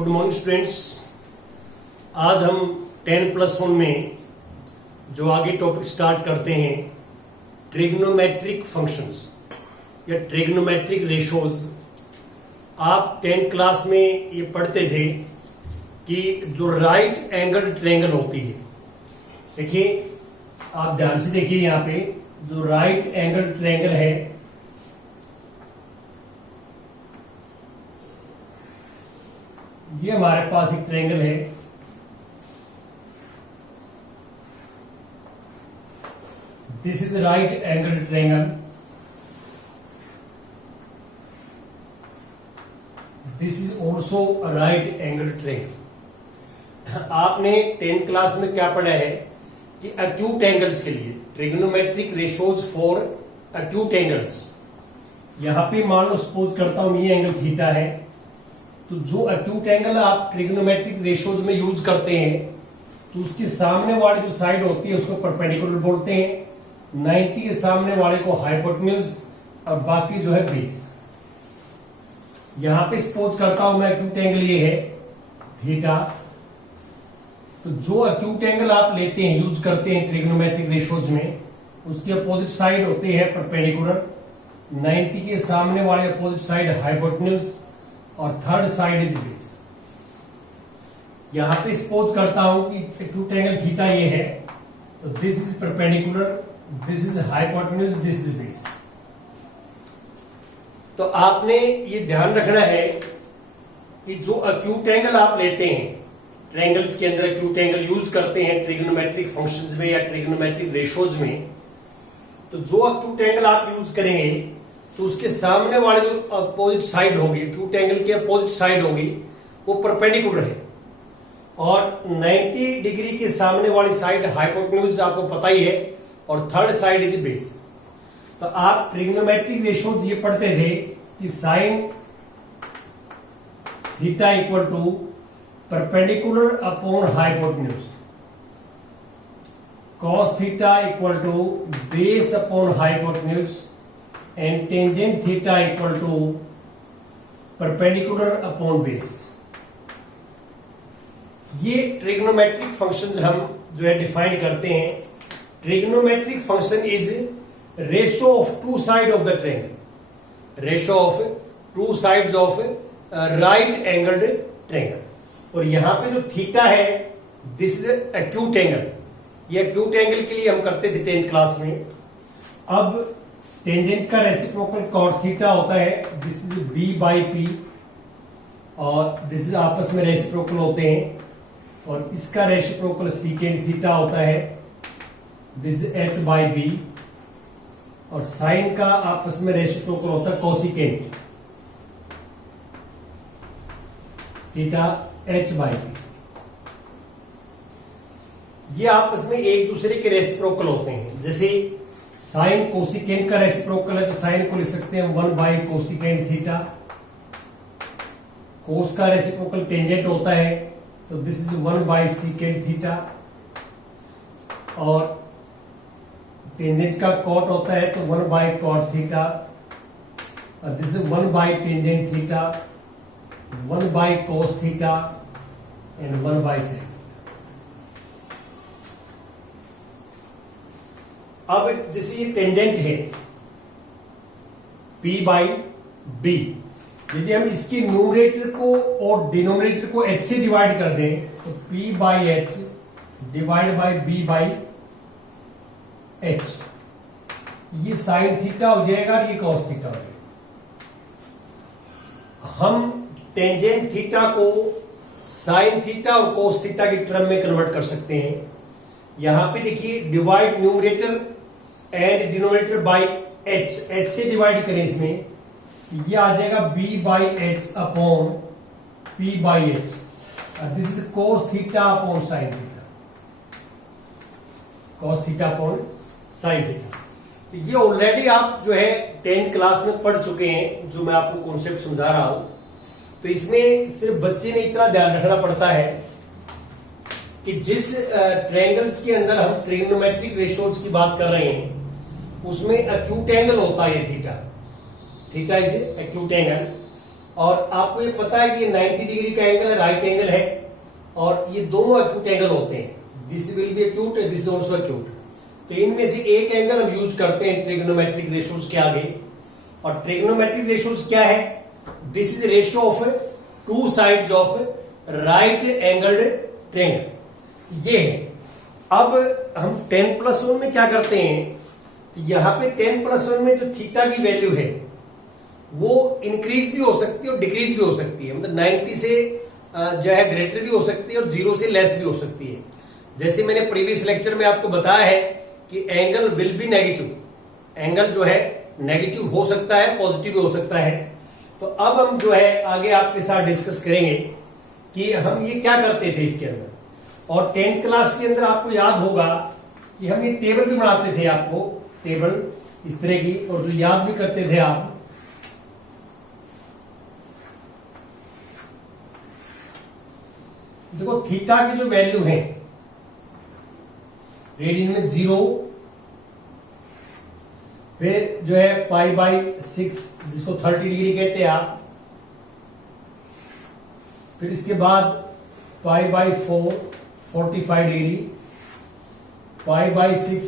Good morning students. आज हम 10+1 में जो आगे टॉपिक स्टार्ट करते हैं ट्रिग्नोमेट्रिक फंक्शंस या ट्रिग्नोमेट्रिक रेशोज। आप 10th क्लास में ये पढ़ते थे कि जो राइट एंगल ट्रायंगल होती है, देखिए आप ध्यान से देखिए, यहाँ पे जो राइट एंगल ट्रायंगल है ये हमारे पास एक ट्रायंगल है। This is right angle triangle. This is also right angle triangle. आपने 10th क्लास में क्या पढ़ा है कि एक्यूट एंगल्स के लिए trigonometric ratios for acute angles. यहां पे मान लो सपोज करता हूं ये एंगल थीटा है, तो जो एक्यूट एंगल आप ट्रिग्नोमेट्रिक रेशोज में यूज करते हैं तो उसके सामने वाली जो साइड होती है उसको परपेंडिकुलर बोलते हैं। 90 के सामने वाले को हाइपोटेन्यूज और बाकी जो है बेस। यहां पे सपोज करता हूं मैं एक्यूट एंगल ये है थीटा, तो जो एक्यूट एंगल आप लेते हैं यूज करते हैं ट्रिग्नोमेट्रिक रेशोज में, उसके अपोजिट साइड होते हैं परपेंडिकुलर। 90 के सामने वाले अपोजिट साइड हाइपोटेन्यूज और थर्ड साइड इज बेस। यहां पे सपोज करता हूं कि एक्यूट एंगल थीटा ये है, तो this is perpendicular, this is hypotenuse, this is base. तो आपने ये ध्यान रखना है कि जो एक्यूट एंगल आप लेते हैं ट्रायंगल्स के अंदर, एक्यूट एंगल यूज करते हैं ट्रिग्नोमेट्रिक फंक्शंस में या ट्रिग्नोमेट्रिक रेशोज में, तो जो एक्यूट एंगल आप यूज करेंगे तो उसके सामने वाले जो अपोजिट साइड होगी, एक्यूट एंगल के अपोजिट साइड होगी, वो परपेंडिकुलर है। और 90 डिग्री के सामने वाली साइड हाइपोटेन्यूज आपको पता ही है, और थर्ड साइड इज बेस। तो आप ट्रिग्नोमेट्रिक रेशोज ये पढ़ते थे कि sine theta equal to perpendicular upon hypotenuse, cos theta equal to base upon hypotenuse and tangent theta equal to perpendicular upon base। ये ट्रिग्नोमेट्रिक फंक्शंस हम जो है डिफाइन करते हैं। Trigonometric function is ratio of two side of the triangle, ratio of two sides of right angled triangle. और यहां पे जो थीटा है दिस इज एक्यूट एंगल। ये एक्यूट एंगल के लिए हम करते थे 10th क्लास में। अब टेंजेंट का रेसिप्रोकल कॉट थीटा होता है, this is b by P, और दिस इज आपस में रेसिप्रोकल होते हैं। और इसका रेसिप्रोकल सीकेंट थीटा होता है, this is h by B. और साइन का आपस में रेसिप्रोकल होता है cosecant theta h by B. ये आपस में एक दूसरे के रेसिप्रोकल होते हैं। जैसे साइन कोसिकेंट का रेसिप्रोकल है तो साइन को लिख सकते हैं 1 बाई कोसिकेंट थीटा। कोस का रेसिप्रोकल टेंजेंट होता है तो this is 1 by secant theta. और टेंजेंट का कॉट होता है तो 1 बाई कॉट थीटा। और this is 1 by tangent theta, 1 by cos theta and 1 by sec. अब जैसे ये टेंजेंट है P बाई बी, यदि हम इसके न्यूमरेटर को और डिनोमिनेटर को h से डिवाइड कर दें तो P by H divide by B by H, ये साइन थीटा हो जाएगा और ये कॉस थीटा हो जाएगा। हम टेंजेंट थीटा को साइन थीटा और कॉस थीटा की टर्म में कन्वर्ट कर सकते हैं। यहां पे देखिए divide numerator and denominator by h, h से डिवाइड करें इसमें, ये आ जाएगा b by H upon p by H. This is cos theta upon sine theta, cos theta upon sine theta. तो ये ऑलरेडी आप जो है 10th क्लास में पढ़ चुके हैं, जो मैं आपको कॉन्सेप्ट समझा रहा हूं। तो इसमें सिर्फ बच्चे ने इतना ध्यान रखना पड़ता है कि जिस ट्रायंगल्स के अंदर हम ट्रिग्नोमेट्रिक रेशोज की बात कर रहे हैं उसमें एक्यूट एंगल होता है theta, theta is acute angle. और आपको ये पता है कि ये 90 डिग्री का एंगल है, राइट एंगल है, और ये दोनों एक्यूट एंगल होते हैं। This will be acute, this is also acute. तो इनमें से एक एंगल हम यूज करते हैं ट्रिग्नोमेट्रिक रेशियोज के आगे। और ट्रिग्नोमेट्रिक रेशियोज क्या है? This is ratio of two sides of right angled triangle, ये है। अब हम 10+1 में क्या करते हैं, तो यहां पे 10+1 में जो थीटा की वैल्यू है वो इंक्रीज भी हो सकती है और डिक्रीज भी हो सकती है। मतलब 90 से जो है ग्रेटर भी हो सकती है और 0 से लेस भी हो सकती है। जैसे मैंने प्रीवियस लेक्चर में आपको बताया है कि angle will be negative, angle जो है नेगेटिव हो सकता है, पॉजिटिव भी हो सकता है। तो अब हम जो है आगे आपके साथ डिस्कस करेंगे कि हम ये क्या करते थे इसके अंदर। और 10th क्लास के अंदर आपको याद होगा कि हम ये टेबल भी बनाते थे, आपको टेबल इस तरह की, और जो याद भी करते थे आप। देखो थीटा की जो वैल्यू है रेडियन में 0, फिर जो है π/6 जिसको 30 डिग्री कहते हैं आप, फिर इसके बाद π/4 45 डिग्री, π/6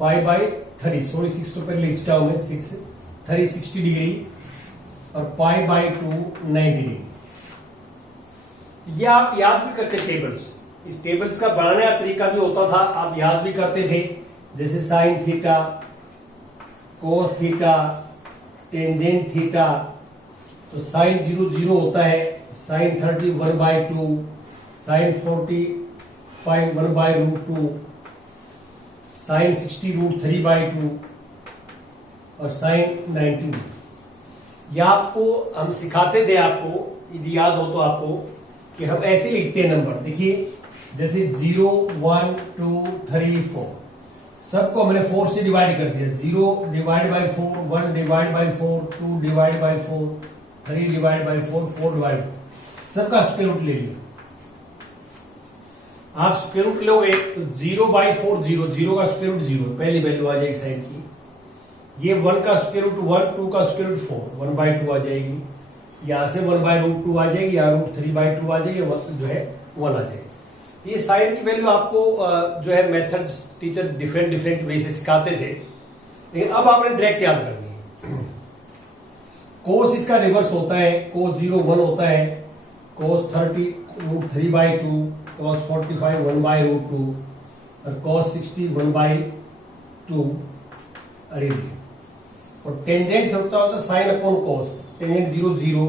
π/3 6 तो पहले लिखता हूं मैं 6 60 डिग्री, और π/2 90 डिग्री। ये आप याद भी करते टेबल्स। इस टेबल्स का बनाने का तरीका भी होता था, आप याद भी करते थे। जैसे sine theta, cos theta, tangent theta. तो साइन 0 0 होता है, साइन 30 1/2, साइन 45 1/√2, साइन 60 √3/2, और साइन 90। यह आपको हम सिखाते थे, आपको यदि याद हो तो आपको, कि हम ऐसे लिखते हैं नंबर। देखिए जैसे 0 1 2 3 4, सबको हमने 4 से डिवाइड कर दिया। 0 divide by 4, 1 divide by 4, 2 divide by 4, 3 divide by 4, 4 divide, सबका स्क्वायर रूट ले लिया। आप स्क्वायर रूट लोगे तो 0/4 0, 0 का स्क्वायर रूट 0, पहली वैल्यू आ जाएगी साइन की। ये 1 का स्क्वायर रूट 1, 2 का स्क्वायर रूट 4, 1/2 आ जाएगी। यहां से 1/√2 आ जाएगी, या √3/2 आ जाएगी, जो है 1 आ जाएगी। ये साइन की वैल्यू आपको जो है मेथड्स टीचर डिफरेंट वे से सिखाते थे, लेकिन अब आपने डायरेक्ट याद करनी है। कोस इसका रिवर्स होता है, कोस 0 1 होता है, कोस 30 √3/2, कोस 45 1/√2, और कोस 60 1/2। अरे और टेंजेंट होता है sine upon cos, tangent 0 0,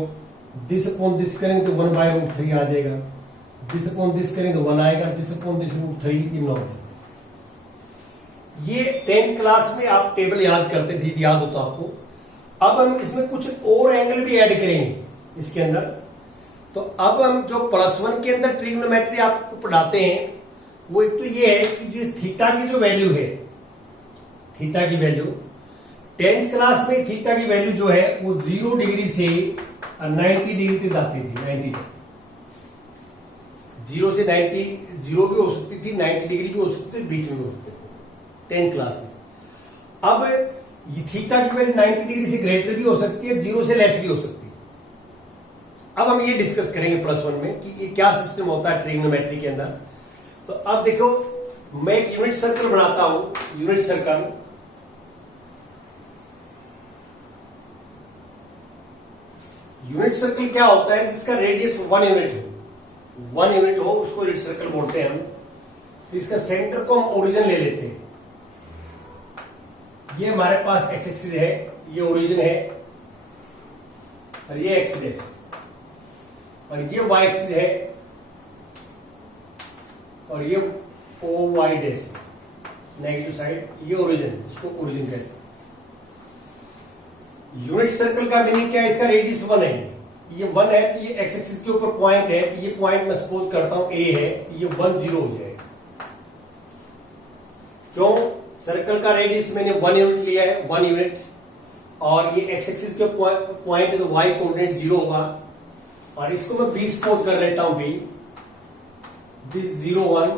this upon this करेंगे तो 1/√3 आ जाएगा, दिस अपॉन दिस करेंगे तो 1 आएगा, दिस अपॉन दिस √3, ये नॉर्मल। ये 10th क्लास में आप टेबल याद करते थे, याद होता आपको। अब हम इसमें कुछ और एंगल भी ऐड करेंगे इसके अंदर। तो अब हम जो +1 के अंदर ट्रिग्नोमेट्री आपको पढ़ाते हैं, वो एक तो ये है कि जो थीटा की जो वैल्यू है, थीटा की वैल्यू 10th क्लास में थीटा की वैल्यू जो है वो 0 डिग्री से 90 डिग्री तक जाती थी। 90 0 से 90, 0 भी हो सकती थी, 90 डिग्री भी हो सकती थी, बीच में भी हो सकते थे 10th क्लास में। अब ये थीटा की वैल्यू 90 डिग्री से ग्रेटर भी हो सकती है, 0 से लेस भी हो सकती है। अब हम ये डिस्कस करेंगे +1 में कि ये क्या सिस्टम होता है ट्रिग्नोमेट्री के अंदर। तो अब देखो मैं एक यूनिट सर्कल बनाता हूं, यूनिट सर्कल। यूनिट सर्कल क्या होता है? जिसका रेडियस 1 यूनिट हो, 1 यूनिट हो उसको यूनिट सर्कल बोलते हैं हम। तो इसका सेंटर को हम ओरिजिन ले लेते हैं। ये हमारे पास एक्स एक्सिस है, ये ओरिजिन है, और ये एक्स एक्सिस, और ये वाई एक्सिस है, और ये O Y dash negative side, ये ओरिजिन, इसको ओरिजिन कहते हैं। यूनिट सर्कल का मीनिंग क्या है? इसका रेडियस 1 है, ये 1 है, तो ये एक्स एक्सिस के ऊपर पॉइंट है, तो ये पॉइंट मैं सपोज करता हूं ए है, तो ये 1 0 हो जाएगा। क्यों? सर्कल का रेडियस मैंने 1 यूनिट लिया है, 1 यूनिट, और ये एक्स एक्सिस के पॉइंट है तो वाई कोऑर्डिनेट 0 होगा, और इसको मैं बी सपोज कर लेता हूं, बी दिस 0 1,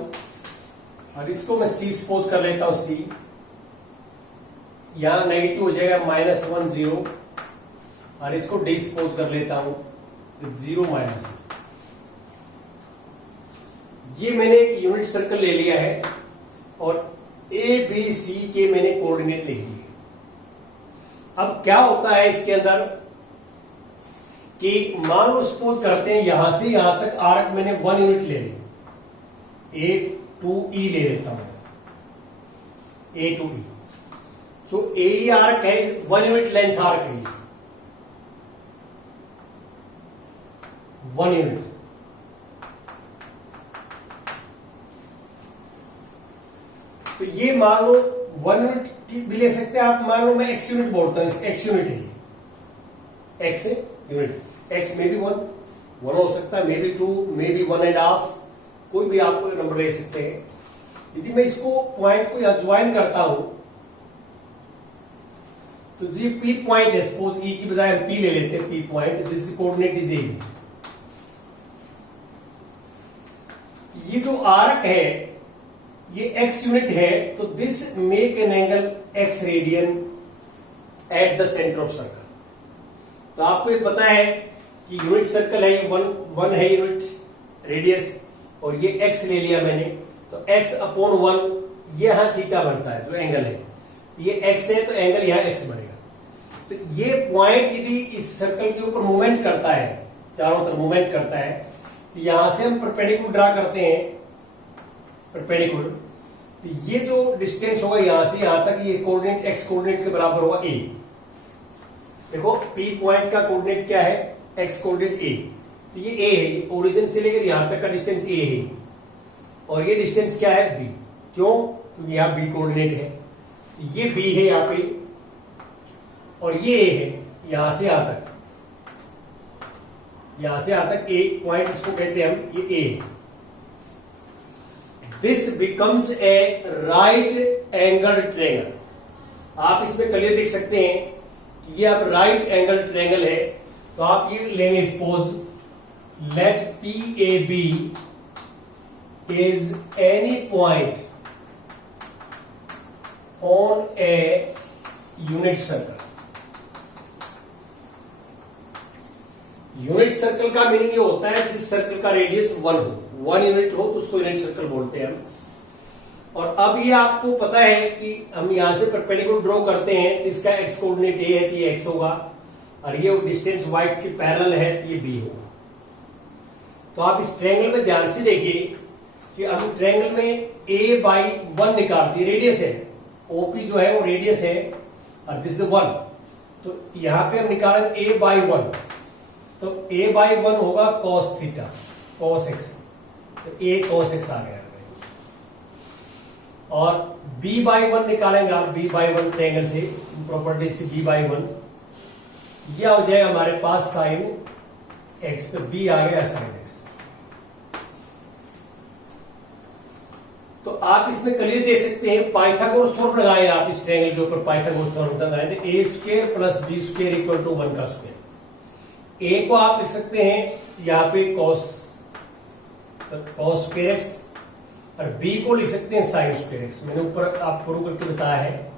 और इसको मैं सी सपोज कर लेता हूं, सी। यहां नेगेटिव हो जाएगा -1 0, और इसको डिस्पोज कर लेता हूं विद 0 माइनस। ये मैंने एक यूनिट सर्कल ले लिया है और ए बी सी के मैंने कोऑर्डिनेट लिख लिए। अब क्या होता है इसके अंदर कि मान लो सपोज करते हैं यहां से यहां तक आर्क मैंने 1 यूनिट ले ली, ए टू ई ले लेता हूं, ए टू ई। जो ए आर्क है 1 यूनिट लेंथ आर्क है, 1 यूनिट। तो ये मान लो 1 यूनिट भी ले सकते हैं आप, मान लो मैं एक्स यूनिट बोलता हूं, एक्स यूनिट है, एक्स यूनिट, एक्स में भी 1 हो सकता है, मे बी 2, मे बी 1.5, कोई भी आप नंबर ले सकते हैं। यदि मैं इसको पॉइंट को यहां ज्वाइन करता हूं तो जी पी पॉइंट है, सपोज ई की बजाय हम पी ले लेते हैं, P point, this coordinate is a. ये जो आर्क है ये एक्स यूनिट है, तो this make an angle x radian at the centre of circle. तो आपको ये पता है कि यूनिट सर्कल है, ये 1 है यूनिट रेडियस, और ये एक्स ले लिया मैंने, तो एक्स अपॉन 1 ये यहां थीटा बनता है जो एंगल है, ये एक्स है तो एंगल यहां एक्स बनेगा। तो ये पॉइंट यदि इस सर्कल के ऊपर मूवमेंट करता है, चारों तरफ मूवमेंट करता है, तो यहां से हम परपेंडिकुलर ड्रा करते हैं, परपेंडिकुलर। तो ये जो डिस्टेंस होगा यहां से यहां तक, ये कोऑर्डिनेट एक्स कोऑर्डिनेट के बराबर होगा ए। देखो पी पॉइंट का कोऑर्डिनेट क्या है, एक्स कोऑर्डिनेट ए, तो ये ए है, ओरिजिन से लेकर यहां तक का डिस्टेंस ए है, और ये डिस्टेंस क्या है बी। क्यों? क्योंकि यहां बी कोऑर्डिनेट है, ये बी है यहां पे, और ये ए है यहां से यहां तक, यहां से यहां तक ए पॉइंट इसको कहते हैं हम, ये A. This becomes a right angle triangle. आप इसमें क्लियर देख सकते हैं कि ये अब राइट एंगल ट्रायंगल है, तो आप ये लेंगे suppose let P A B is any point on a unit circle. Unit circle का मीनिंग ये होता है जिस सर्कल का रेडियस 1 हो, 1 यूनिट हो तो उसको यूनिट सर्कल बोलते हैं हम। और अब ये आपको पता है कि हम यहां से परपेंडिकुलर ड्रॉ करते हैं, तो इसका एक्स कोऑर्डिनेट ए है तो ये एक्स होगा, और ये डिस्टेंस वाई के पैरेलल है तो ये बी होगा। तो आप इस ट्रायंगल में ध्यान से देखिए कि अब ट्रायंगल में a बाई 1 निकाल दिए, रेडियस है, ओपी जो है वो रेडियस है, और दिस इज 1, तो यहां पे हम निकालेंगे a बाई 1, तो a बाई 1 होगा cos थीटा, cos x, तो a cos x आ गया। और b बाई 1 निकालेंगे आप, b बाई 1 ट्रायंगल से, प्रॉपर्टी से b बाई 1, यह हो जाएगा हमारे पास साइन x, तो b आ गया साइन x। तो आप इसमें क्लियर दे सकते हैं, पाइथागोरस थ्योरम लगाए आप इस ट्रायंगल के ऊपर, पाइथागोरस थ्योरम लगाए थे, a square plus b square equal to 1 का स्क्वायर। a को आप लिख सकते हैं यहां पे cos स्क्वायर x, और b को लिख सकते हैं साइन स्क्वायर x। मैंने ऊपर आप प्रूव करके बताया है,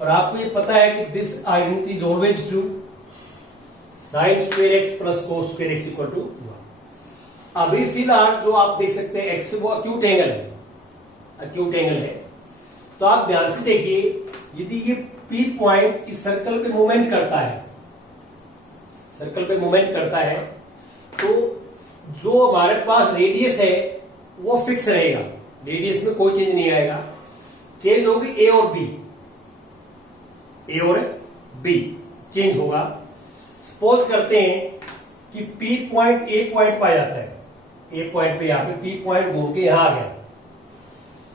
और आपको ये पता है कि this identity is always true, sine square x plus cos square x equal to 1। अभी फिलहाल जो आप देख सकते हैं x वो अक्यूट एंगल है, अक्यूट एंगल है। तो आप ध्यान से देखिए, यदि ये P पॉइंट इस सर्कल पे मूवमेंट करता है, सर्कल पे मूवमेंट करता है, तो जो हमारे पास रेडियस है वो फिक्स रहेगा, रेडियस में कोई चेंज नहीं आएगा, चेंज होगी ए और बी, ए और बी चेंज होगा। सपोज करते हैं कि P पॉइंट ए पॉइंट पाया जाता है, ए पॉइंट पे यहां पे P पॉइंट घूम के यहां आ गया,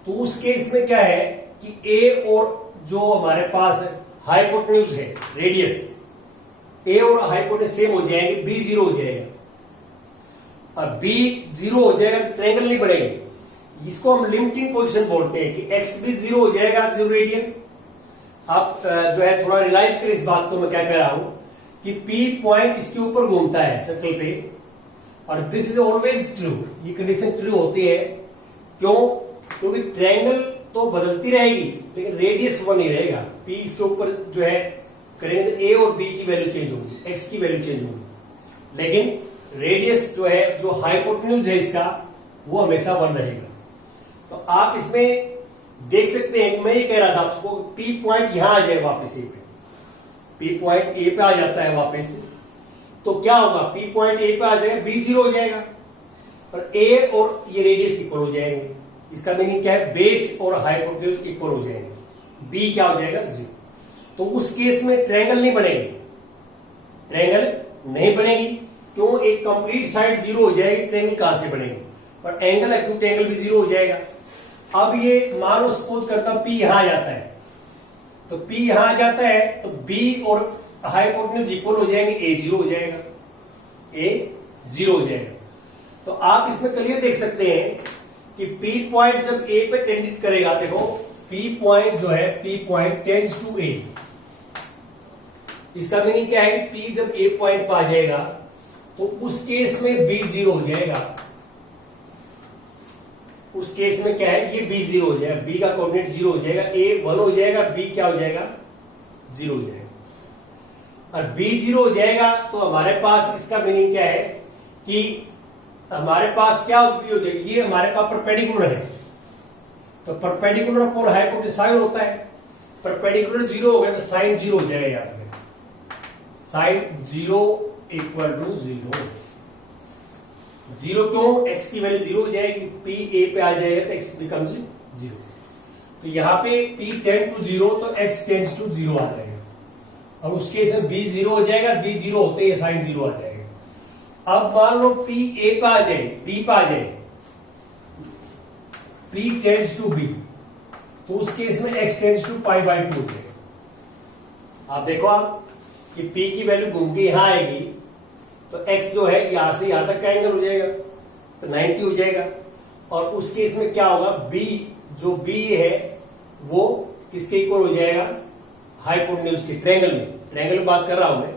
तो उस केस में क्या है कि ए और जो हमारे पास हाइपोटेन्यूज है रेडियस, ए और हाइपोटेन्यूज सेम हो जाएंगे, बी 0 हो जाएगा, और बी 0 हो जाएगा तो ट्रायंगल नहीं बढ़ेगी। इसको हम लिमिटिंग पोजीशन बोलते हैं कि एक्स भी 0 हो जाएगा, 0 रेडियन। आप जो है थोड़ा रियलाइज करें इस बात को मैं क्या कह रहा हूं कि P पॉइंट इसके ऊपर घूमता है सर्कल पे, और दिस इज ऑलवेज ट्रू, ये कंडीशन ट्रू होती है। क्यों? क्योंकि ट्रायंगल तो बदलती रहेगी लेकिन रेडियस 1 ही रहेगा, P इसके ऊपर जो है करेंगे तो ए और बी की वैल्यू चेंज होगी, एक्स की वैल्यू चेंज होगी, लेकिन रेडियस जो है, जो हाइपोटेन्यूज है इसका, वो हमेशा 1 रहेगा। तो आप इसमें देख सकते हैं, मैं ये कह रहा था आपको, पी पॉइंट यहां आ जाए वापस ए पे, पी पॉइंट ए पे आ जाता है वापस, तो क्या होगा, पी पॉइंट ए पे आ जाएगा, बी 0 हो जाएगा और ए और ये रेडियस इक्वल हो जाएंगे। इसका मीनिंग क्या है, बेस और हाइपोटेन्यूज इक्वल हो जाएंगे, बी क्या हो जाएगा, 0। तो उस केस में ट्रायंगल नहीं बनेगी, ट्रायंगल नहीं बनेगी, क्यों, एक कंप्लीट साइड 0 हो जाएगी, ट्रायंगल कहां से बनेगी, और एंगल एक्यूट एंगल भी 0 हो जाएगा। अब ये मान लो सपोज करता हूं पी यहां आ जाता है, तो पी यहां आ जाता है तो बी और हाइपोटेन्यूज इक्वल हो जाएंगे, ए 0 हो जाएगा, ए 0 हो जाएगा। तो आप इसमें क्लियर देख सकते हैं कि पी पॉइंट जब ए पे टेंड करेगा, देखो पी पॉइंट जो है, पी पॉइंट टेंड्स टू ए, इसका मीनिंग क्या है, पी जब ए पॉइंट पे आ जाएगा तो उस केस में बी 0 हो जाएगा, उस केस में क्या है, ये बी 0 हो जाएगा, बी का कोऑर्डिनेट 0 हो जाएगा, ए 1 हो जाएगा, बी क्या हो जाएगा, 0 हो जाएगा। और बी 0 हो जाएगा तो हमारे पास इसका मीनिंग क्या है कि हमारे पास क्या हो जाएगी, ये हमारे पास परपेंडिकुलर है, तो परपेंडिकुलर कोण हाइपोटेन्यूज साइन होता है, परपेंडिकुलर 0 हो गया तो साइन 0 हो जाएगा, यहाँ पे साइन 0 इक्वल टू 0। 0 क्यों, x की वैल्यू 0 हो जाएगी, p a पे आ जाएगा तो x बिकम्स 0। तो यहाँ पे p टेंड टू 0 तो x टेंड्स टू 0 आ जाएगा, और उस केस में b 0 हो जाएगा, b 0 होते ही साइन 0 आ जाएगा। अब मान लो p a पे आ जाए, b पे आ जाए, p टेंड्स टू b, तो उस केस में x tends to pi by 2 हो जाएगा। आप देखो आप कि p की वैल्यू घूम के यहां आएगी तो x जो है यहां से यहां तक का एंगल हो जाएगा, तो 90 हो जाएगा। और उस केस में क्या होगा, b जो b है वो किसके इक्वल हो जाएगा, हाइपोटेन्यूज के, ट्रायंगल में बात कर रहा हूं मैं,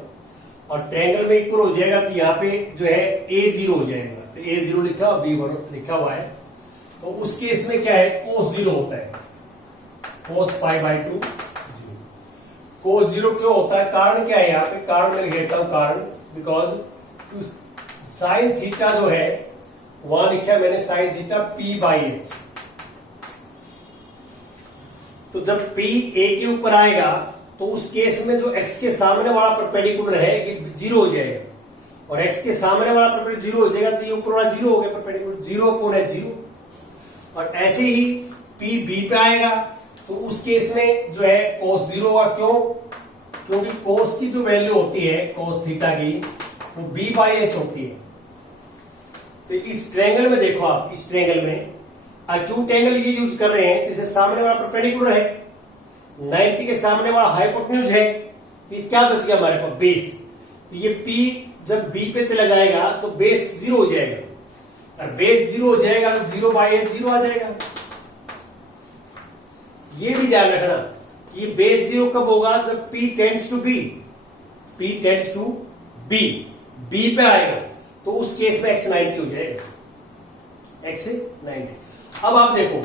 और ट्रायंगल में इक्वल हो जाएगा तो यहाँ पे जो है a 0 हो जाएगा, तो a 0 लिखा और b 1 लिखा हुआ है। तो उस केस में क्या है, cos 0 होता है, cos पाई बाई 2 cos 0 क्यों होता है, कारण क्या है, यहाँ पे कारण मैं लिख देता हूं, कारण बिकॉज साइन थीटा जो है वहां लिखा है मैंने sine theta p by H, तो जब p a के ऊपर आएगा तो उस केस में जो x के सामने वाला परपेंडिकुलर है ये 0 हो जाएगा, और x के सामने वाला परपेंडिकुलर 0 हो जाएगा तो ये ऊपर वाला 0 हो गया, परपेंडिकुलर 0 अपॉन h 0। और ऐसे ही p b पे आएगा तो उस केस में जो है cos 0 होगा, क्यों, क्योंकि cos की जो वैल्यू होती है cos थीटा की वो b बाई एच होती है। तो इस ट्रायंगल में देखो आप, इस ट्रायंगल में एक्यूट एंगल ये यूज कर रहे हैं, जैसे सामने वाला परपेंडिकुलर है, 90 के सामने वाला हाइपोटेन्यूज है, तो ये क्या बच गया हमारे पास, बेस। तो ये p जब b पे चला जाएगा तो बेस 0 हो जाएगा, और बेस 0 हो जाएगा तो 0 बाई एच 0 आ जाएगा। ये भी ध्यान रखना कि बेस 0 कब होगा, जब p tends to b, p tends to b, b पे आएगा तो उस केस में x 90 हो जाएगा, x 90। अब आप देखो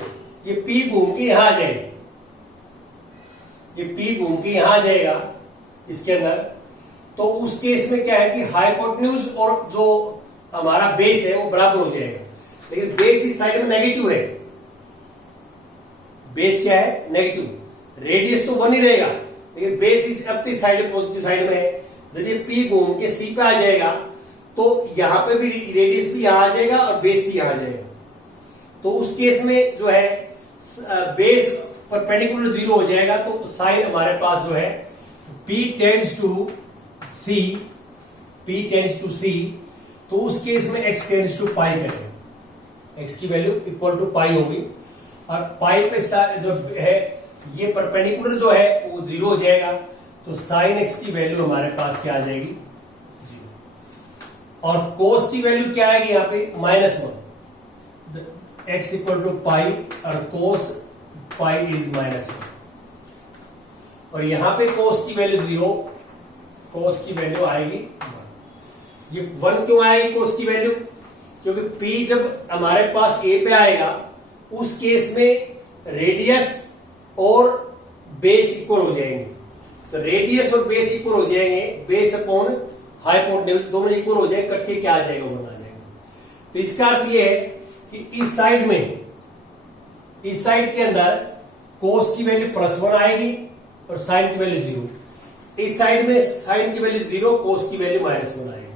ये p घूम के यहां आ जाएगा, ये p घूम के यहां आ जाएगा इसके अंदर, तो उस केस में क्या है कि हाइपोटेन्यूज और जो हमारा बेस है वो बराबर हो जाएगा, लेकिन बेस इस साइड में नेगेटिव है, बेस क्या है, नेगेटिव, रेडियस तो 1 ही रहेगा, लेकिन बेस इस अपनी साइड पॉजिटिव साइड में है। जब ये p घूम के c पे आ जाएगा तो यहां पे भी रेडियस भी यहां आ जाएगा और बेस भी यहां आ जाएगा, तो उस केस में जो है बेस परपेंडिकुलर 0 हो जाएगा, तो साइन हमारे पास जो है p tends to c, p tends to c, तो उस केस में x टेंड्स टू पाई करेगा, x की वैल्यू इक्वल टू पाई होगी, और पाई पे जो है ये परपेंडिकुलर जो है वो 0 हो जाएगा, तो साइन x की वैल्यू हमारे पास क्या आ जाएगी, 0। और cos की वैल्यू क्या आएगी यहाँ पे, -1, x इक्वल टू पाई, और cos पाई इज -1, और यहां पे cos की वैल्यू 0, cos की वैल्यू आएगी 1। ये 1 क्यों आएगी cos की वैल्यू, क्योंकि p जब हमारे पास a पे आएगा उस केस में रेडियस और बेस इक्वल हो जाएंगे, तो रेडियस और बेस इक्वल हो जाएंगे, बेस अपॉन हाइपोटेन्यूज दोनों इक्वल हो जाएंगे, कट के क्या आ जाएगा, 1 आ जाएगा। तो इसका अर्थ ये है कि इस साइड में, इस साइड के अंदर कोस की वैल्यू +1 आएगी और साइन की वैल्यू 0। इस साइड में साइन की वैल्यू 0, कोस की वैल्यू -1 आएगी।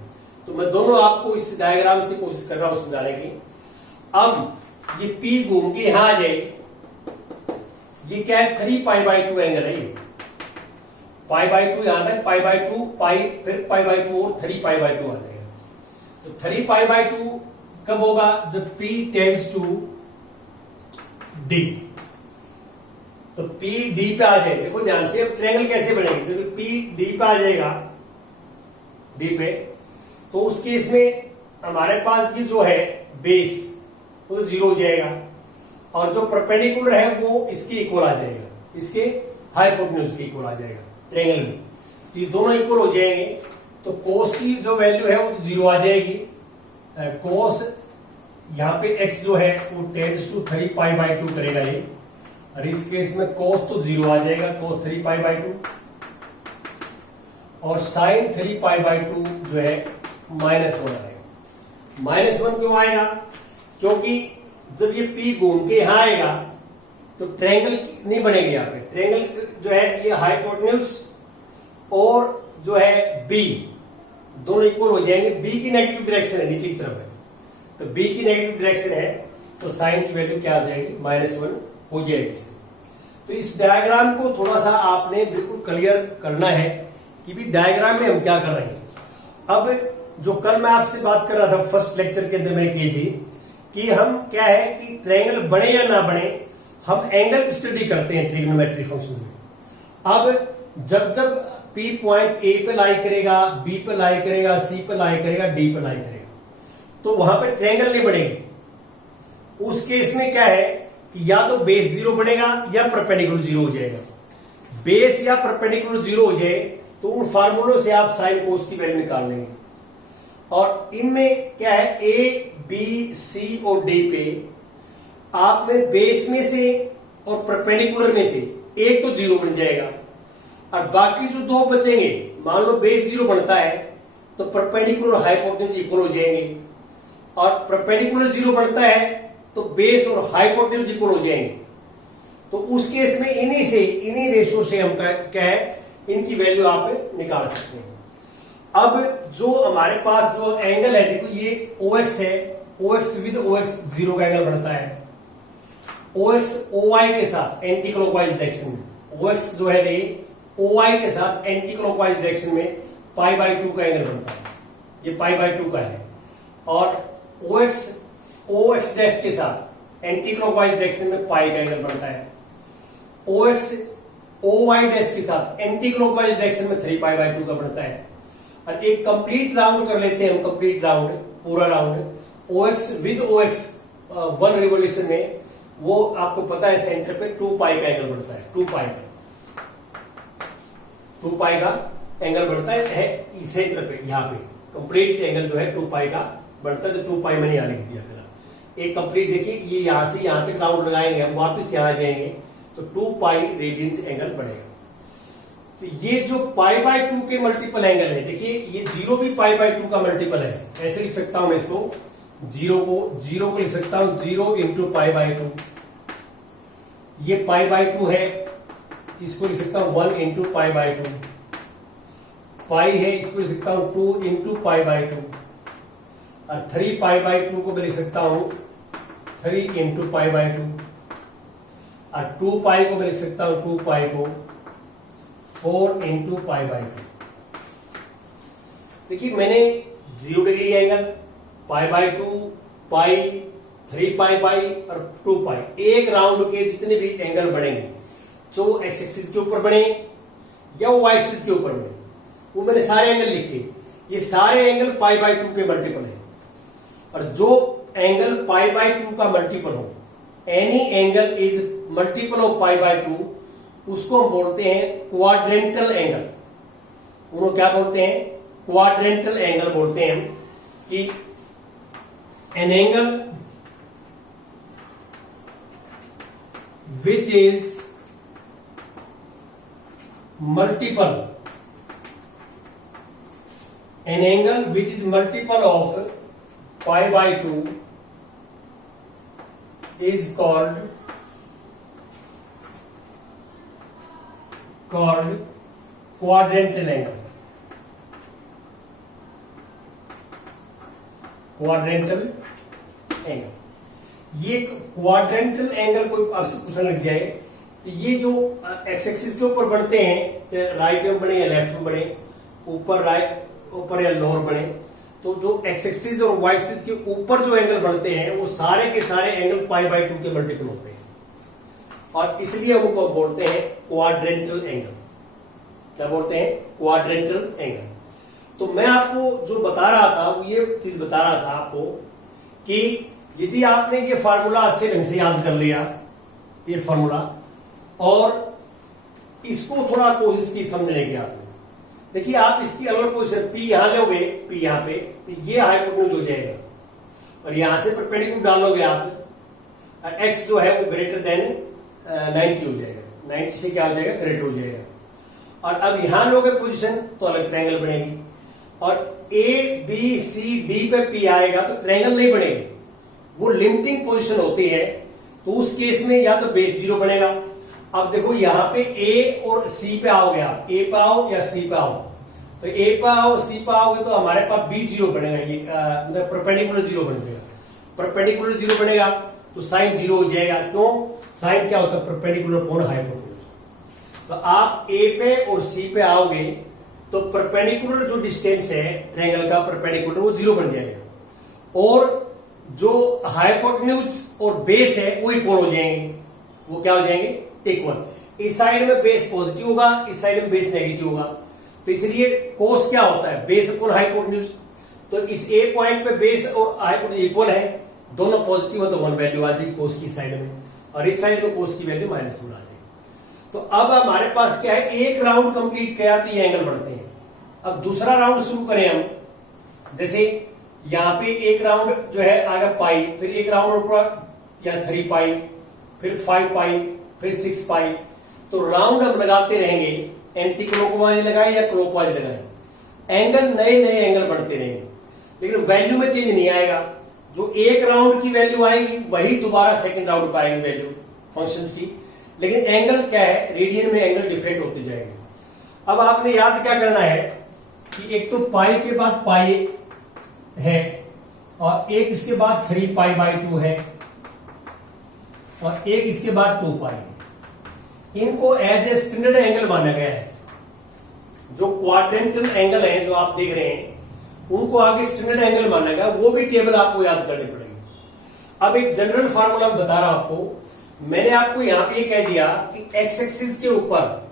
तो मैं दोनों आपको इस डायग्राम से कोशिश कर रहा हूं समझाने की। अब ये P घूम के यहां आ जाएगी, ये क्या है, 3π/2 एंगल है ये, π/2 यहां तक, π/2 पाई, फिर π/2 और 3π/2 आ जाएगा। तो 3π/2 कब होगा, जब P टेंड्स टू D। तो P D पे आ जाए, देखो ध्यान से, अब ट्रायंगल कैसे बनेंगे, जब P D पे आ जाएगा, D पे, तो उस केस में हमारे पास ये जो है बेस वो तो 0 हो जाएगा और जो परपेंडिकुलर है वो इसके इक्वल आ जाएगा, इसके हाइपोटेन्यूज के इक्वल आ जाएगा ट्रायंगल में। तो ये दोनों इक्वल हो जाएंगे, तो कोस की जो वैल्यू है वो तो 0 आ जाएगी। कोस यहाँ पे x जो है वो टेंड्स टू 3π/2 करेगा ये, और इस केस में कोस तो 0 आ जाएगा, कोस 3π/2, और साइन 3π/2 जो है -1 आएगा। -1 क्यों आएगा, क्योंकि जब ये P घूम के यहां आएगा तो ट्रायंगल नहीं बनेगी, यहाँ पे ट्रायंगल जो है ये हाइपोटेन्यूज और जो है B दोनों इक्वल हो जाएंगे। B की नेगेटिव डायरेक्शन है, नीचे की तरफ है, तो B की नेगेटिव डायरेक्शन है, तो साइन की वैल्यू क्या हो जाएगी, -1 हो जाएगी। तो इस डायग्राम को थोड़ा सा आपने बिल्कुल क्लियर करना है कि भी डायग्राम में हम क्या कर रहे हैं। अब जो कल मैं आपसे बात कर रहा था फर्स्ट लेक्चर के अंदर मैं की थी कि हम क्या है कि ट्रायंगल बने या ना बने, हम एंगल स्टडी करते हैं ट्रिग्नोमेट्री फंक्शंस में। अब जब जब P पॉइंट A पे लाई करेगा, B पे लाई करेगा, C पे लाई करेगा, D पे लाई करेगा, तो वहां पे ट्रायंगल नहीं बनेगी। उस केस में क्या है कि या तो बेस 0 बनेगा या परपेंडिकुलर 0 हो जाएगा। बेस या परपेंडिकुलर 0 हो जाए तो उन फार्मूलों से आप साइन कोस की वैल्यू निकाल लेंगे। और इनमें क्या है, A, B, C और D पे आप में बेस में से और परपेंडिकुलर में से एक तो 0 बन जाएगा, और बाकी जो 2 बचेंगे, मान लो बेस 0 बनता है तो परपेंडिकुलर हाइपोटेन्यूज इक्वल हो जाएंगे, और परपेंडिकुलर 0 बनता है तो बेस और हाइपोटेन्यूज इक्वल हो जाएंगे। तो उस केस में इन्हीं रेशो से हम क्या है, इनकी वैल्यू आप निकाल सकते हैं। अब जो हमारे पास जो एंगल है, देखो ये OX है, OX विद OX 0 का एंगल बनता है। OX OY के साथ एंटी क्लॉकवाइज डायरेक्शन में, OX जो है रे OY के साथ एंटी क्लॉकवाइज डायरेक्शन में π/2 का एंगल बनता है, ये π/2 का है। और OX डैश के साथ एंटी क्लॉकवाइज डायरेक्शन में पाई का एंगल बनता है। OX OY डैश के साथ एंटी क्लॉकवाइज डायरेक्शन में 3π/2 का बनता है। और एक कंप्लीट राउंड कर लेते हैं हम, कंप्लीट राउंड, पूरा round OX with OX 1 revolution में, वो आपको पता है सेंटर पे 2π का एंगल बढ़ता है, 2π का एंगल बढ़ता है इस सेंटर पे, यहाँ पे कंप्लीट एंगल जो है 2π का बढ़ता है। तो 2π मैंने यहाँ लिख दिया। फिर एक कंप्लीट देखिए, ये यहां से यहां तक राउंड लगाएंगे, हम वापस यहां जाएंगे तो 2π रेडियंस एंगल बढ़ेगा। तो ये जो π/2 के मल्टीपल एंगल है, देखिए ये 0 भी π/2 का मल्टीपल है। ऐसे लिख सकता हूं मैं इसको, 0 को लिख सकता हूं 0 × π/2। ये π/2 है, इसको लिख सकता हूं 1 × π/2। पाई है, इसको लिख सकता हूं 2 × π/2। और 3π/2 को मैं लिख सकता हूं 3 × π/2। और 2π को मैं लिख सकता हूं 2π को 4 × π/2। देखिए मैंने 0 डिग्री एंगल, π/2, पाई, 3π और 2π, एक राउंड के जितने भी एंगल बढ़ेंगे, जो एक्स एक्सिस के ऊपर बढ़े या वो वाई एक्सिस के ऊपर बढ़े, वो मैंने सारे एंगल लिखे। ये सारे एंगल π/2 के मल्टीपल है। और जो एंगल π/2 का मल्टीपल हो, any angle is multiple of π/2, उसको हम बोलते हैं क्वाड्रेंटल एंगल। उनको क्या बोलते हैं? क्वाड्रेंटल एंगल बोलते हैं कि an angle which is multiple, an angle which is multiple of pi by 2 is called quadrantal angle. Quadrantal angle, ये क्वाड्रेंटल एंगल को आपसे पूछने लग जाए कि ये जो एक्स एक्सिस के ऊपर बनते हैं, चाहे राइट में बने या लेफ्ट में बने, ऊपर या लोअर बने, तो जो एक्स एक्सिस और वाई एक्सिस के ऊपर जो एंगल बनते हैं वो सारे के सारे एंगल पाई बाई 2 के मल्टीपल होते हैं, और इसलिए उनको बोलते हैं क्वाड्रेंटल एंगल। क्या बोलते हैं? Quadrantal angle. तो मैं आपको जो बता रहा था वो ये चीज बता रहा था आपको कि यदि आपने ये फार्मूला अच्छे ढंग से याद कर लिया, ये फार्मूला, और इसको थोड़ा कोशिश की समझने की आपने, देखिए आप इसकी अलग पोजीशन पी यहां लोगे, पी यहां पे, तो ये हाइपोटेन्यूज हो जाएगा, और यहां से परपेंडिकुलर डालोगे आप, एक्स जो है वो ग्रेटर देन 90 हो जाएगा, 90 से क्या हो जाएगा? ग्रेटर हो जाएगा। और अब यहां लोगे पोजीशन तो अलग ट्रायंगल बनेगी, और ए बी सी डी पे पी आएगा तो ट्रायंगल नहीं बनेगी, वो लिमिटिंग पोजीशन होती है। तो उस केस में या तो बेस 0 बनेगा। अब देखो यहां पे ए और सी पे आओगे आप, ए पे आओ या सी पे आओ, तो ए पे आओ सी पे आओगे तो हमारे पास बी 0 बनेगा, ये मतलब परपेंडिकुलर 0 बन जाएगा। परपेंडिकुलर 0 बनेगा तो साइन 0 हो जाएगा। क्यों? साइन क्या होता है? Perpendicular upon hypotenuse. तो आप ए पे और सी पे आओगे तो परपेंडिकुलर जो डिस्टेंस है ट्रायंगल का परपेंडिकुलर वो 0 बन जाएगा, और जो हाइपोटेन्यूज और बेस है वो इक्वल हो जाएंगे। वो क्या हो जाएंगे? इक्वल। इस साइड में बेस पॉजिटिव होगा, इस साइड में बेस नेगेटिव होगा, तो इसलिए कोस क्या होता है? Base upon hypotenuse. तो इस ए पॉइंट पे बेस और हाइपोटेन्यूज इक्वल है, दोनों पॉजिटिव है तो 1 वैल्यू आ जाएगी कोस की साइड में, और इस साइड में कोस की वैल्यू -1 आ जाएगी। तो अब हमारे पास क्या है? एक राउंड कंप्लीट किया तो ये एंगल बढ़ते हैं। अब दूसरा राउंड शुरू करें हम, जैसे यहां पे एक राउंड जो है आएगा पाई, फिर एक राउंड ऊपर या 3 पाई, फिर 5 पाई, फिर 6 पाई। तो राउंड हम लगाते रहेंगे, एंटी क्लॉकवाइज लगाए या क्लॉकवाइज लगाए, एंगल नए नए एंगल बढ़ते रहेंगे, लेकिन वैल्यू में चेंज नहीं आएगा। जो एक राउंड की वैल्यू आएगी वही दोबारा सेकंड राउंड पर आएगी वैल्यू फंक्शंस की, लेकिन एंगल क्या है? रेडियन में एंगल डिफरेंट होते जाएंगे। अब आपने याद क्या करना है कि एक तो पाई के बाद पाई है, और एक इसके बाद 3 पाई बाई 2 है, और एक इसके बाद 2 पाई। इनको एज ए स्टैंडर्ड एंगल माना गया है। जो क्वाड्रेंटल एंगल है जो आप देख रहे हैं उनको आगे स्टैंडर्ड एंगल माना गया, वो भी टेबल आपको याद करनी पड़ेगी। अब एक जनरल फार्मूला बता रहा हूं आपको। मैंने आपको यहां पे कह दिया कि एक्स एक्सिस के ऊपर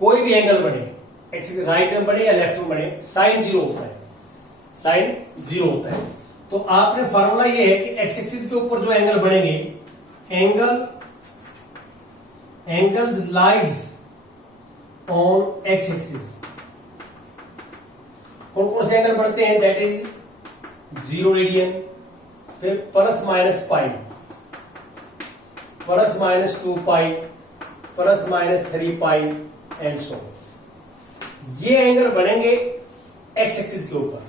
कोई भी एंगल बने, एक्स राइट में बने या लेफ्ट में बने, साइन 0 होता है, साइन 0 होता है। तो आपने फार्मूला ये है कि एक्स एक्सिस के ऊपर जो एंगल बनेंगे, angles lies on x axis. कौन कौन से एंगल बढ़ते हैं? दैट इज 0 रेडियन, फिर plus minus pi, plus minus 2 pi, plus minus 3 pi and so. ये एंगल बनेंगे एक्स एक्सिस के ऊपर।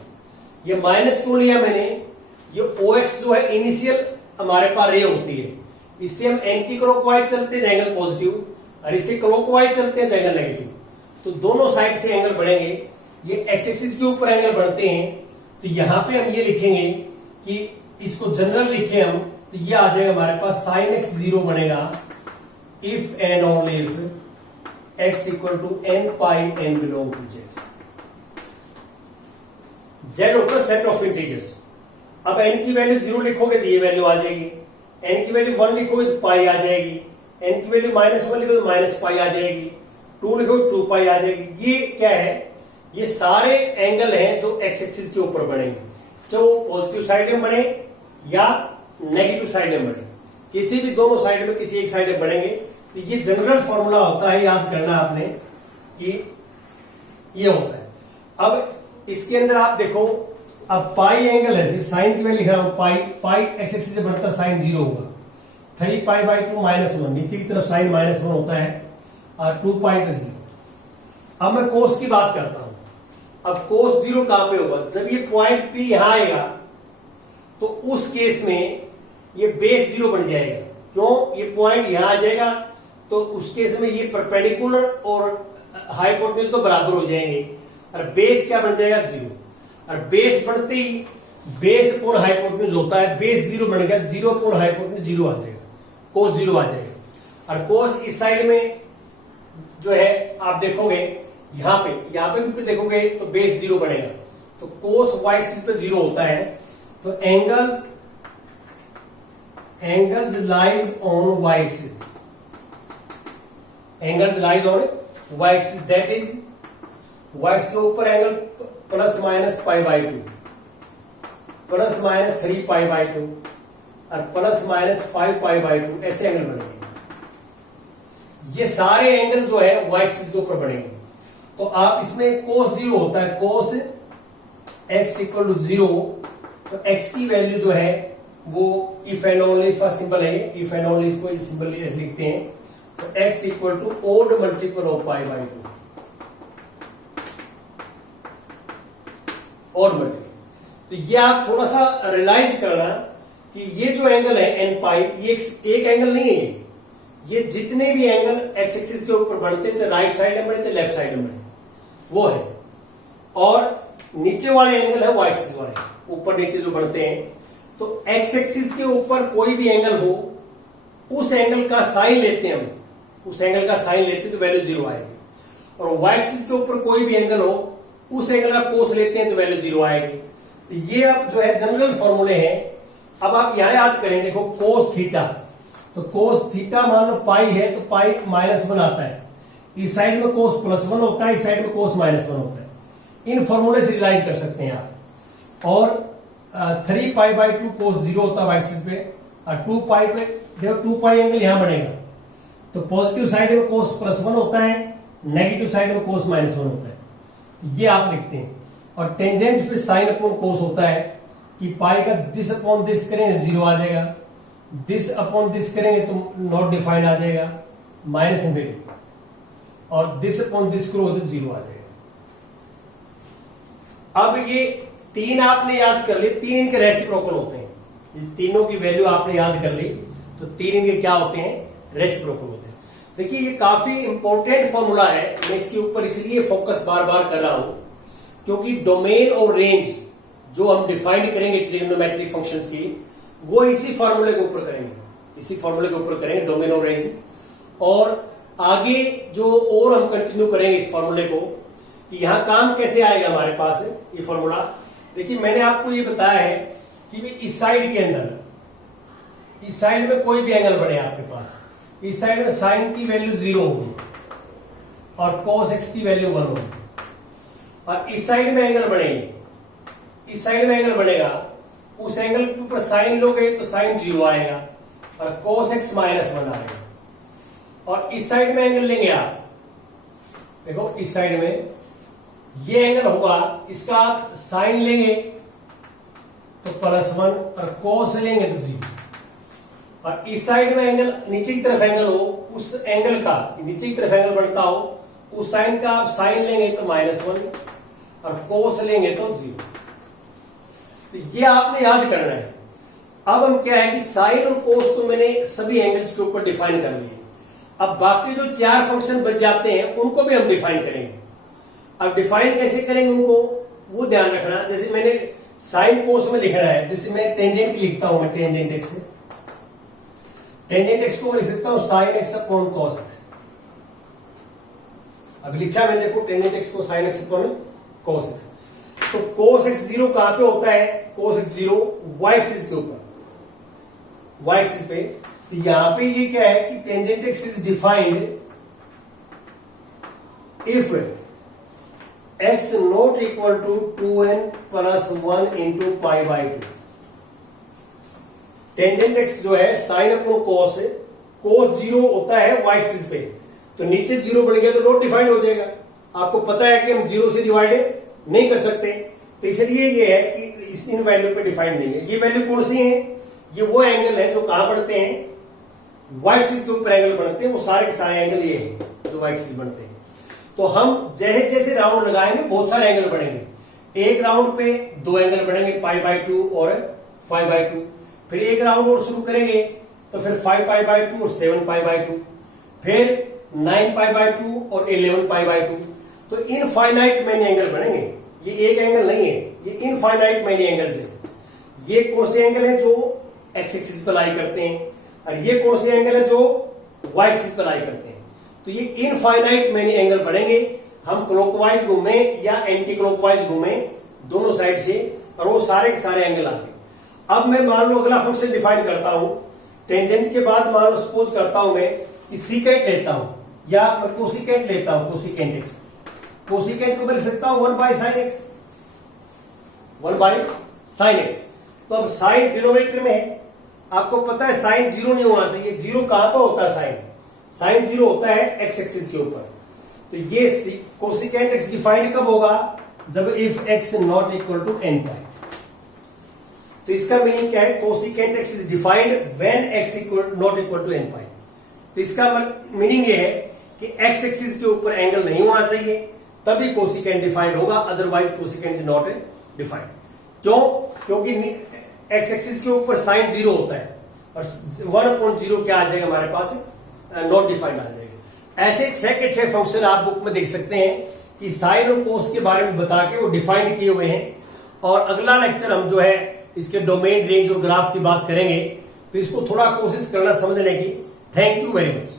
ये माइनस क्यों लिया मैंने? ये ओ एक्स जो है इनिशियल हमारे पास रे होती है, इससे हम एंटी क्लॉकवाइज चलते हैं एंगल पॉजिटिव, और इससे क्लॉकवाइज चलते हैं एंगल नेगेटिव। तो दोनों साइड से एंगल बढ़ेंगे। ये एक्स एक्सिस के ऊपर एंगल बढ़ते हैं, तो यहां पे हम ये लिखेंगे कि इसको जनरल लिखे हम, तो ये आ जाएगा हमारे पास साइन एक्स 0 बनेगा if and only if X equal to n pi n belong to Z. Z होता है सेट ऑफ इंटीजर्स। अब n की वैल्यू 0 लिखोगे तो ये वैल्यू आ जाएगी, n की वैल्यू 1 लिखोगे तो पाई आ जाएगी, n की वैल्यू -1 लिखोगे तो माइनस पाई आ जाएगी, 2 लिखोगे 2 पाई आ जाएगी। ये क्या है? ये सारे एंगल हैं जो एक्स एक्सिस के ऊपर बनेंगे, जो पॉजिटिव साइड में बने या नेगेटिव साइड में बने, किसी भी दोनों साइड में किसी एक साइड में बनेंगे। तो ये जनरल फॉर्मूला होता है, याद करना आपने कि ये होता है। अब इसके अंदर आप देखो, अब पाई एंगल है, सिर्फ साइन की वैल्यू है, पाई एक्स एक्सिस से बढ़ता साइन 0 होगा, 3 पाई बाई 2 -1, नीचे की तरफ साइन -1 होता है, और 2 पाई पे 0। अब मैं कोस की बात करता हूं। अब कोस 0 कहां पे होगा? जब ये पॉइंट P यहां आएगा तो उस केस में ये बेस 0 बन जाएगा। क्यों? ये पॉइंट यहां आ जाएगा तो उस केस में ये परपेंडिकुलर और हाइपोटेन्यूज तो बराबर हो जाएंगे और बेस क्या बन जाएगा? 0। और बेस बढ़ते ही बेस अपॉन हाइपोटेन्यूज होता है, बेस 0 बन गया, 0 अपॉन हाइपोटेन्यूज 0 आ जाएगा, कोस 0 आ जाएगा। और कोस इस साइड में जो है आप देखोगे यहां पे भी देखोगे तो बेस 0 बनेगा, तो कोस y एक्सिस पे 0 होता है। तो angles lies on y axis, angles lies on y axis, that is y axis के ऊपर angle plus minus pi by 2, plus minus 3 pi by 2 और प्लस माइनस 5 पाई बाई 2, ऐसे एंगल बनेंगे। ये सारे एंगल जो है y एक्सिस के ऊपर बनेंगे। तो आप इसमें कोस 0 होता है, कोस x इक्वल टू 0, तो x की वैल्यू जो है वो इफ एंड ओनली का सिंबल है, इफ एंड ओनली को सिंबल ऐसे लिखते हैं, तो x equal to odd multiple of pi by 2, odd multiple. तो ये आप थोड़ा सा रियलाइज करना कि ये जो एंगल है एन पाई, ये एक एंगल नहीं है, ये जितने भी एंगल एक्स एक्सिस के ऊपर बढ़ते हैं, चाहे राइट साइड में बढ़े चाहे लेफ्ट साइड में बढ़े, वो है। और नीचे वाले एंगल है वाई एक्सिस वाले, ऊपर नीचे जो बढ़ते हैं। तो एक्स एक्सिस के ऊपर कोई भी एंगल हो, उस एंगल का साइन लेते हैं हम, उस एंगल का साइन लेते हैं तो वैल्यू 0 आएगी। और वाई एक्सिस के ऊपर कोई भी एंगल हो, उस एंगल का कोस लेते हैं तो वैल्यू 0 आएगी। तो ये अब जो है जनरल फॉर्मूले हैं। अब आप यहां याद करें, देखो कोस थीटा, तो कोस थीटा मान लो पाई है तो पाई -1 आता है, इस साइड में कोस +1 होता है, इस साइड में कोस -1 होता है। इन फॉर्मूले से रियलाइज कर सकते हैं आप। और 3 पाई बाई 2 कोस 0 होता है वाई एक्सिस पे, और 2 पाई पे देखो 2 पाई एंगल यहां बनेगा, तो पॉजिटिव साइड में कोस +1 होता है, नेगेटिव साइड में कोस -1 होता है, ये आप लिखते हैं। और टेंजेंट फिर साइन अपॉन कोस होता है कि पाई का दिस अपॉन दिस करेंगे 0 आ जाएगा, दिस अपॉन दिस करेंगे तो नॉट डिफाइंड आ जाएगा, -∞, और दिस अपॉन दिस करो तो 0 आ जाएगा। अब ये 3 आपने याद कर ली, 3 इनके रेसिप्रोकल होते हैं, ये तीनों की वैल्यू आपने याद कर ली, तो 3 इनके क्या होते हैं? रेसिप्रोकल होते हैं। देखिए ये काफी इंपॉर्टेंट फॉर्मूला है, मैं इसके ऊपर इसलिए फोकस बार बार कर रहा हूं क्योंकि डोमेन और रेंज जो हम डिफाइन करेंगे ट्रिग्नोमेट्रिक फंक्शंस की, वो इसी फॉर्मूले के ऊपर करेंगे, इसी फॉर्मूले के ऊपर करेंगे डोमेन और रेंज। और आगे जो और हम कंटिन्यू करेंगे इस फॉर्मूले को कि यहां काम कैसे आएगा हमारे पास ये फॉर्मूला। देखिए मैंने आपको ये बताया है कि इस साइड के अंदर, इस साइड में कोई भी एंगल बने आपके पास, इस साइड में साइन की वैल्यू 0 होगी और cos x की वैल्यू 1 होगी, और इस साइड में एंगल बनेगी, इस साइड में एंगल बनेगा, उस एंगल के ऊपर साइन लोगे तो साइन 0 आएगा और cos x -1 आएगा। और इस साइड में एंगल लेंगे आप, देखो इस साइड में ये एंगल होगा, इसका आप साइन लेंगे तो +1 और cos लेंगे तो 0। और इस साइड में एंगल नीचे की तरफ एंगल हो, उस एंगल का नीचे की तरफ एंगल बढ़ता हो, उस साइन का आप साइन लेंगे तो -1 और cos लेंगे तो 0। तो ये आपने याद करना है। अब हम क्या है कि साइन और cos तो मैंने सभी एंगल्स के ऊपर डिफाइन कर लिए। अब बाकी जो 4 फंक्शन बच जाते हैं उनको भी हम डिफाइन करेंगे। अब डिफाइन कैसे करेंगे उनको, वो ध्यान रखना। जैसे मैंने साइन cos में लिखना है, जैसे मैं टेंजेंट लिखता हूं, मैं टेंजेंट x से, टेंजेंट x को मैं लिख सकता हूं sin x upon cos x। अभी लिखा मैंने, देखो टेंजेंट x को sin x upon cos x। तो cos x 0 कहां पे होता है? cos x 0 y एक्सिस के ऊपर, y एक्सिस पे। तो यहां पे ये क्या है कि tangent x is defined if x not equal to 2n + 1 into pi by 2। Tangent x जो है साइन अपॉन cos है, cos 0 होता है y एक्सिस पे, तो नीचे 0 बन गया तो नॉट डिफाइंड हो जाएगा। आपको पता है कि हम 0 से डिवाइड नहीं कर सकते, तो इसलिए ये है कि इन वैल्यू पे डिफाइंड नहीं है। ये वैल्यू कौन सी है? ये वो एंगल है जो कहां बढ़ते हैं, y एक्सिस के ऊपर एंगल बढ़ते हैं, वो सारे के सारे एंगल ये हैं जो जो y एक्सिस बनते हैं। तो हम जैसे जैसे राउंड लगाएंगे बहुत सारे एंगल बढ़ेंगे। एक राउंड पे दो एंगल बढ़ेंगे, π/2 और 5/2। फिर एक राउंड और शुरू करेंगे तो फिर 5π/2 और 7π/2, फिर 9π/2 और 11π/2। तो इनफाइनाइट मैनी एंगल बनेंगे। ये एक एंगल नहीं है, ये इनफाइनाइट मैनी एंगल्स है। ये कौन से एंगल है जो एक्स एक्सिस पर लाई करते हैं, और ये कौन से एंगल है जो वाई एक्सिस पर लाई करते हैं। तो ये इनफाइनाइट मैनी एंगल बनेंगे। हम क्लॉकवाइज घूमे या एंटी क्लॉकवाइज घूमे दोनों साइड से, और वो सारे के सारे एंगल आ गए। अब मैं मान लो अगला फंक्शन डिफाइन करता हूं। टेंजेंट के बाद मान लो सपोज करता हूं मैं कि सीकेंट लेता हूं या मैं कोसिकेंट लेता हूं, कोसिकेंट एक्स। कोसिकेंट को मैं लिख सकता हूं 1/sin x, 1/sin x। तो अब साइन डिनोमिनेटर में है, आपको पता है साइन जीरो नहीं होना चाहिए। जीरो कहां पर होता है? साइन जीरो होता है एक्स एक्सिस के ऊपर। तो ये कोसिकेंट एक्स डिफाइंड कब होगा? जब if X not equal to n pi. तो इसका मीनिंग क्या है? Cosecant X is defined when X not equal to n pi. तो इसका मीनिंग ये है कि एक्स एक्सिस के ऊपर एंगल नहीं होना चाहिए, तभी कोसिकेंट डिफाइंड होगा, otherwise cosecant is not defined. क्यों? क्योंकि एक्स एक्सिस के ऊपर साइन जीरो होता है और 1/0 क्या आ जाएगा हमारे पास? नॉट डिफाइंड आ जाएगा। ऐसे 6 के 6 फंक्शन आप बुक में देख सकते हैं कि साइन और कोस के बारे में बता के वो डिफाइंड किए हुए हैं। और अगला लेक्चर हम जो है इसके डोमेन, रेंज और ग्राफ की बात करेंगे। तो इसको थोड़ा कोशिश करना समझने की। Thank you very much.